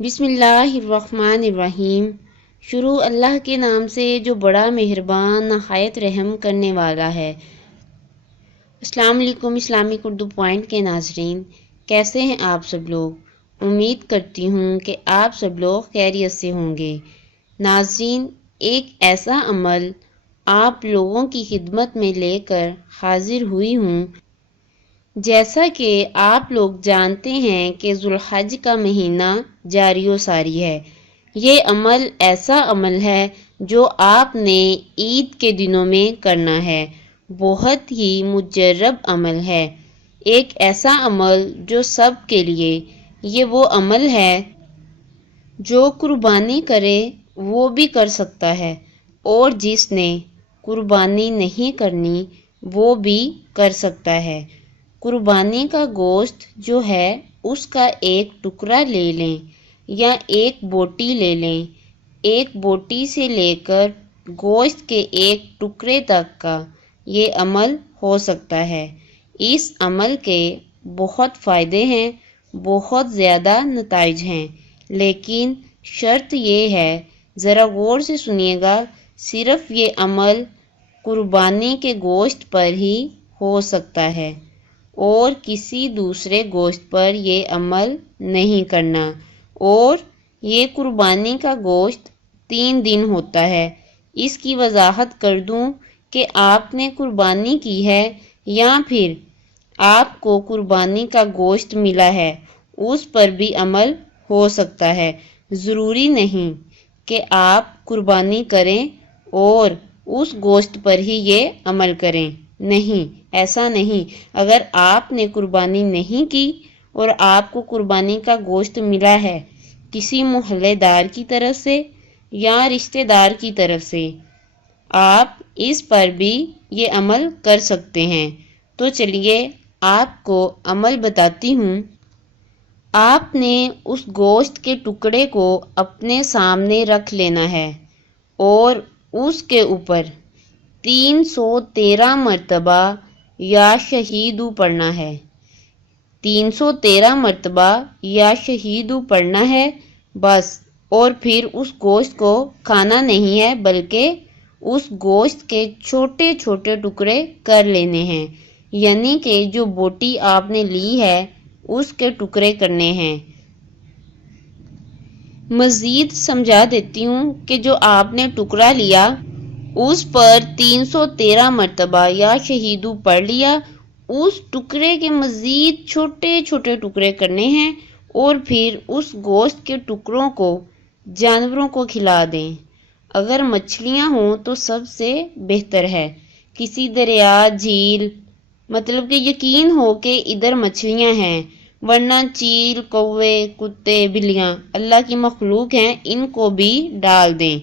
بسم اللہ الرحمن الرحیم۔ شروع اللہ کے نام سے جو بڑا مہربان نہایت رحم کرنے والا ہے۔ السلام علیکم اسلامک اردو پوائنٹ کے ناظرین، کیسے ہیں آپ سب لوگ؟ امید کرتی ہوں کہ آپ سب لوگ خیریت سے ہوں گے۔ ناظرین، ایک ایسا عمل آپ لوگوں کی خدمت میں لے کر حاضر ہوئی ہوں۔ جیسا کہ آپ لوگ جانتے ہیں کہ ذوالحج کا مہینہ جاری و ساری ہے۔ یہ عمل ایسا عمل ہے جو آپ نے عید کے دنوں میں کرنا ہے۔ بہت ہی مجرب عمل ہے، ایک ایسا عمل جو سب کے لیے۔ یہ وہ عمل ہے جو قربانی کرے وہ بھی کر سکتا ہے، اور جس نے قربانی نہیں کرنی وہ بھی کر سکتا ہے۔ قربانی کا گوشت جو ہے اس کا ایک ٹکڑا لے لیں یا ایک بوٹی لے لیں۔ ایک بوٹی سے لے کر گوشت کے ایک ٹکڑے تک کا یہ عمل ہو سکتا ہے۔ اس عمل کے بہت فائدے ہیں، بہت زیادہ نتائج ہیں، لیکن شرط یہ ہے، ذرا غور سے سنیے گا، صرف یہ عمل قربانی کے گوشت پر ہی ہو سکتا ہے اور کسی دوسرے گوشت پر یہ عمل نہیں کرنا۔ اور یہ قربانی کا گوشت 3 دن ہوتا ہے۔ اس کی وضاحت کر دوں کہ آپ نے قربانی کی ہے یا پھر آپ کو قربانی کا گوشت ملا ہے، اس پر بھی عمل ہو سکتا ہے۔ ضروری نہیں کہ آپ قربانی کریں اور اس گوشت پر ہی یہ عمل کریں، نہیں، ایسا نہیں۔ اگر آپ نے قربانی نہیں کی اور آپ کو قربانی کا گوشت ملا ہے کسی محلے دار کی طرف سے یا رشتہ دار کی طرف سے، آپ اس پر بھی یہ عمل کر سکتے ہیں۔ تو چلیے آپ کو عمل بتاتی ہوں۔ آپ نے اس گوشت کے ٹکڑے کو اپنے سامنے رکھ لینا ہے اور اس کے اوپر 313 مرتبہ یا شہیدو پڑھنا ہے۔ 313 مرتبہ یا شہیدو پڑھنا ہے بس، اور پھر اس گوشت کو کھانا نہیں ہے بلکہ اس گوشت کے چھوٹے چھوٹے ٹکڑے کر لینے ہیں، یعنی کہ جو بوٹی آپ نے لی ہے اس کے ٹکڑے کرنے ہیں۔ مزید سمجھا دیتی ہوں کہ جو آپ نے ٹکڑا لیا اس پر 313 مرتبہ یا شہیدو پڑھ لیا، اس ٹکڑے کے مزید چھوٹے چھوٹے ٹکڑے کرنے ہیں اور پھر اس گوشت کے ٹکڑوں کو جانوروں کو کھلا دیں۔ اگر مچھلیاں ہوں تو سب سے بہتر ہے، کسی دریا، جھیل، مطلب کہ یقین ہو کہ ادھر مچھلیاں ہیں، ورنہ چیل، کوے، کتے، بلیاں اللہ کی مخلوق ہیں، ان کو بھی ڈال دیں۔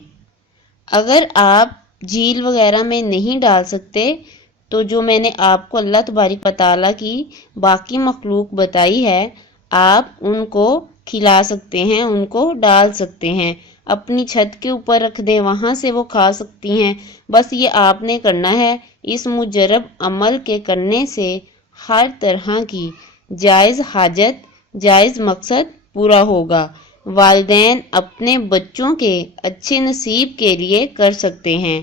اگر آپ جھیل وغیرہ میں نہیں ڈال سکتے تو جو میں نے آپ کو اللہ تبارک و تعالیٰ کی باقی مخلوق بتائی ہے، آپ ان کو کھلا سکتے ہیں، ان کو ڈال سکتے ہیں، اپنی چھت کے اوپر رکھ دیں، وہاں سے وہ کھا سکتی ہیں۔ بس یہ آپ نے کرنا ہے۔ اس مجرب عمل کے کرنے سے ہر طرح کی جائز حاجت، جائز مقصد پورا ہوگا۔ والدین اپنے بچوں کے اچھے نصیب کے لیے کر سکتے ہیں۔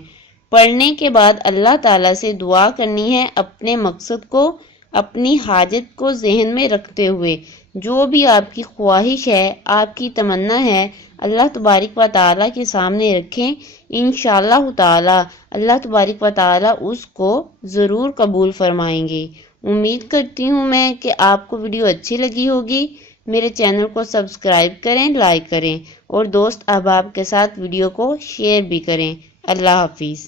پڑھنے کے بعد اللہ تعالیٰ سے دعا کرنی ہے، اپنے مقصد کو، اپنی حاجت کو ذہن میں رکھتے ہوئے، جو بھی آپ کی خواہش ہے، آپ کی تمنا ہے، اللہ تبارک و تعالیٰ کے سامنے رکھیں۔ انشاءاللہ تعالیٰ اللہ تبارک و تعالیٰ اس کو ضرور قبول فرمائیں گے۔ امید کرتی ہوں میں کہ آپ کو ویڈیو اچھی لگی ہوگی۔ میرے چینل کو سبسکرائب کریں، لائک کریں اور دوست احباب کے ساتھ ویڈیو کو شیئر بھی کریں۔ اللہ حافظ۔